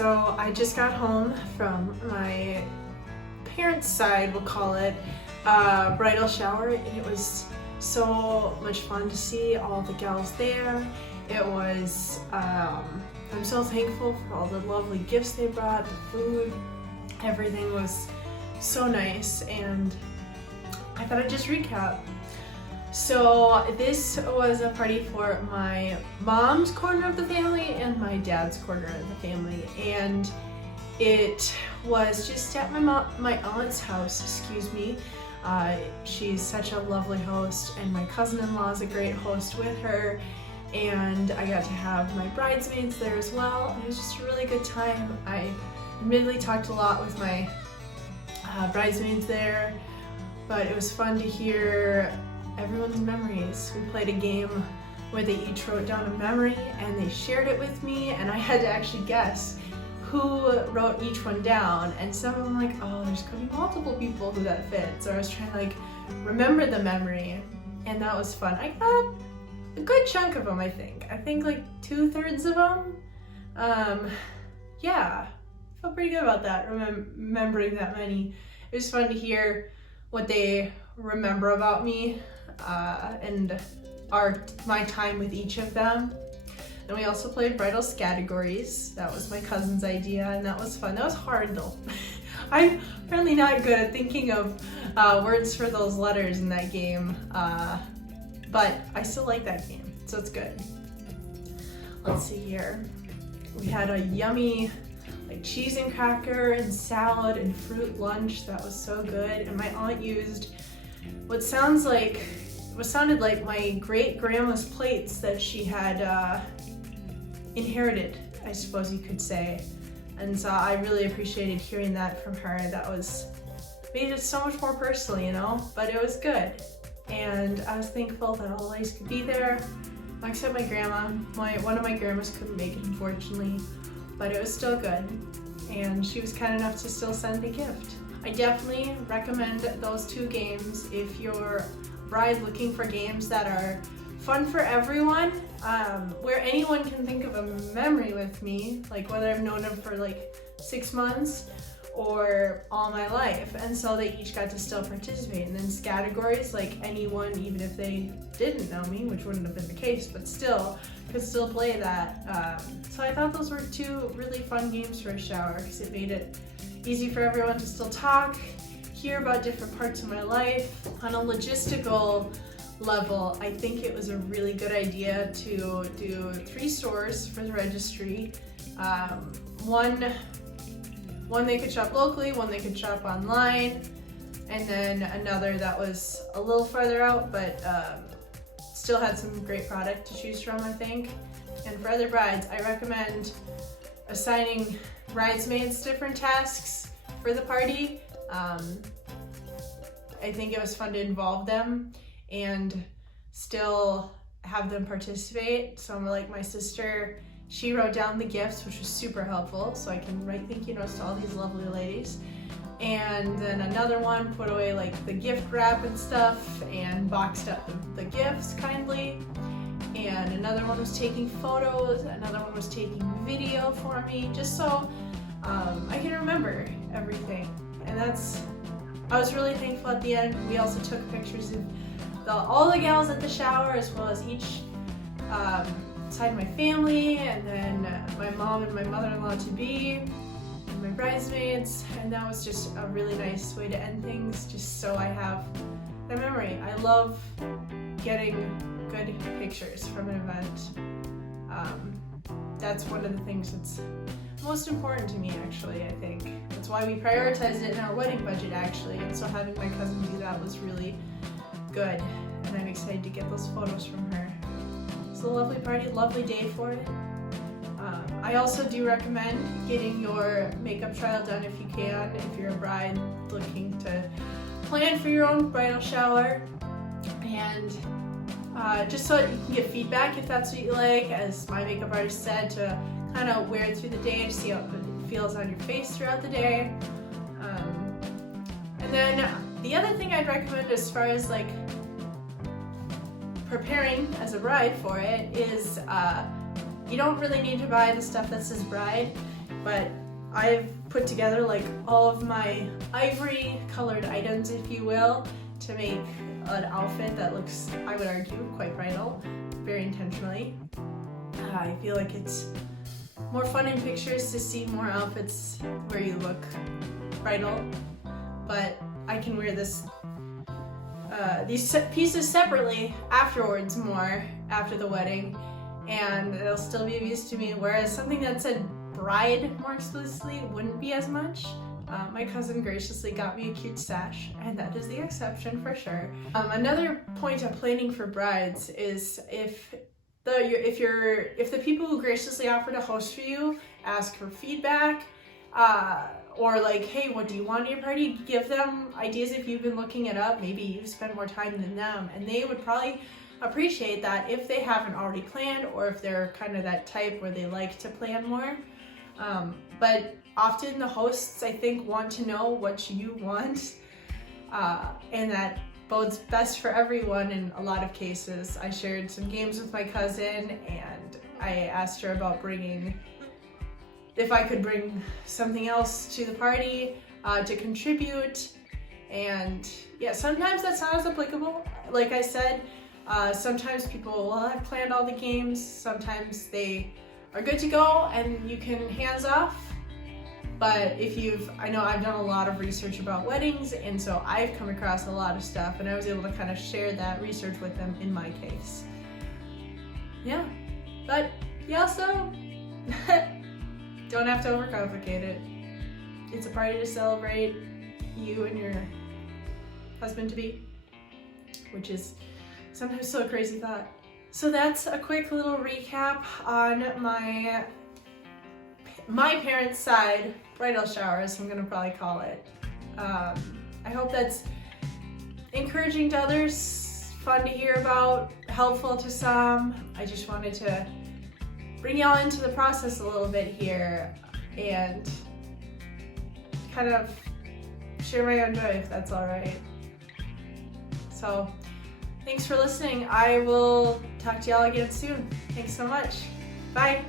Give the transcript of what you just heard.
So I just got home from my parents' side, we'll call it, bridal shower, and it was so much fun to see all the gals there. It was, I'm so thankful for all the lovely gifts they brought, the food, everything was so nice, and I thought I'd just recap. So this was a party for my mom's corner of the family and my dad's corner of the family, and it was just at my aunt's house, excuse me. She's such a lovely host, and my cousin-in-law is a great host with her, and I got to have my bridesmaids there as well. It was just a really good time. I admittedly talked a lot with my bridesmaids there, but it was fun to hear everyone's memories. We played a game where they each wrote down a memory and they shared it with me, and I had to actually guess who wrote each one down, and some of them like, oh, there's gonna be multiple people who that fits, or I was trying to like remember the memory, and that was fun. I got a good chunk of them, I think like 2/3 of them. Yeah, I feel pretty good about that, remembering that many. It was fun to hear what they remember about me and my time with each of them. And we also played bridal categories. That was my cousin's idea, and that was fun. That was hard though. I'm really not good at thinking of words for those letters in that game, but I still like that game, so it's good. Let's see here. We had a yummy like cheese and cracker and salad and fruit lunch. That was so good, and my aunt used what sounded like my great-grandma's plates that she had inherited, I suppose you could say. And so I really appreciated hearing that from her. That made it so much more personal, you know, but it was good. And I was thankful that all the ladies could be there, except my grandma. One of my grandmas couldn't make it, unfortunately, but it was still good. And she was kind enough to still send a gift. I definitely recommend those two games if you're a bride looking for games that are fun for everyone, where anyone can think of a memory with me, like whether I've known them for like 6 months or all my life, and so they each got to still participate. And then categories, like anyone, even if they didn't know me, which wouldn't have been the case, but still could still play that. So I thought those were two really fun games for a shower, because it made it easy for everyone to still talk, hear about different parts of my life. On a logistical level, I think it was a really good idea to do 3 stores for the registry. One they could shop locally, one they could shop online, and then another that was a little farther out, but still had some great product to choose from, I think. And for other brides, I recommend assigning bridesmaids different tasks for the party. I think it was fun to involve them and still have them participate. So like my sister, she wrote down the gifts, which was super helpful, so I can write thank you notes to all these lovely ladies. And then another one put away like the gift wrap and stuff and boxed up the gifts kindly. And another one was taking photos, another one was taking video for me, just so I can remember everything. And I was really thankful at the end. We also took pictures of all the gals at the shower, as well as each side of my family, and then my mom and my mother-in-law to be, and my bridesmaids, and that was just a really nice way to end things, just so I have that memory. I love getting good pictures from an event. That's one of the things that's most important to me, actually, I think. That's why we prioritized it in our wedding budget, actually, and so having my cousin do that was really good, and I'm excited to get those photos from her. It's a lovely party, lovely day for it. I also do recommend getting your makeup trial done if you can, if you're a bride looking to plan for your own bridal shower, and just so that you can get feedback if that's what you like, as my makeup artist said, to kind of wear it through the day to see how it feels on your face throughout the day. And then the other thing I'd recommend as far as like preparing as a bride for it is you don't really need to buy the stuff that says bride. but I've put together like all of my ivory colored items, if you will, to make an outfit that looks, I would argue, quite bridal, very intentionally. I feel like it's more fun in pictures to see more outfits where you look bridal, but I can wear these pieces separately afterwards more, after the wedding, and it'll still be of use to me, whereas something that said bride more explicitly wouldn't be as much. My cousin graciously got me a cute sash, and that is the exception for sure. Another point of planning for brides is if the people who graciously offer to host for you ask for feedback, or like, hey, what do you want at your party? Give them ideas if you've been looking it up. Maybe you've spent more time than them, and they would probably appreciate that if they haven't already planned, or if they're kind of that type where they like to plan more. But often the hosts, I think, want to know what you want, and that bodes best for everyone in a lot of cases. I shared some games with my cousin, and I asked her about if I could bring something else to the party to contribute, and yeah, sometimes that's not as applicable. Like I said, sometimes people will have planned all the games, sometimes they are good to go and you can hands off. But I know I've done a lot of research about weddings, and so I've come across a lot of stuff, and I was able to kind of share that research with them in my case. Yeah, but you also don't have to overcomplicate it. It's a party to celebrate you and your husband-to-be, which is sometimes so a crazy thought. So that's a quick little recap on my parents' side bridal showers, I'm gonna probably call it. I hope that's encouraging to others, fun to hear about, helpful to some. I just wanted to bring y'all into the process a little bit here and kind of share my own joy, if that's all right. So thanks for listening. I will talk to y'all again soon. Thanks so much. Bye.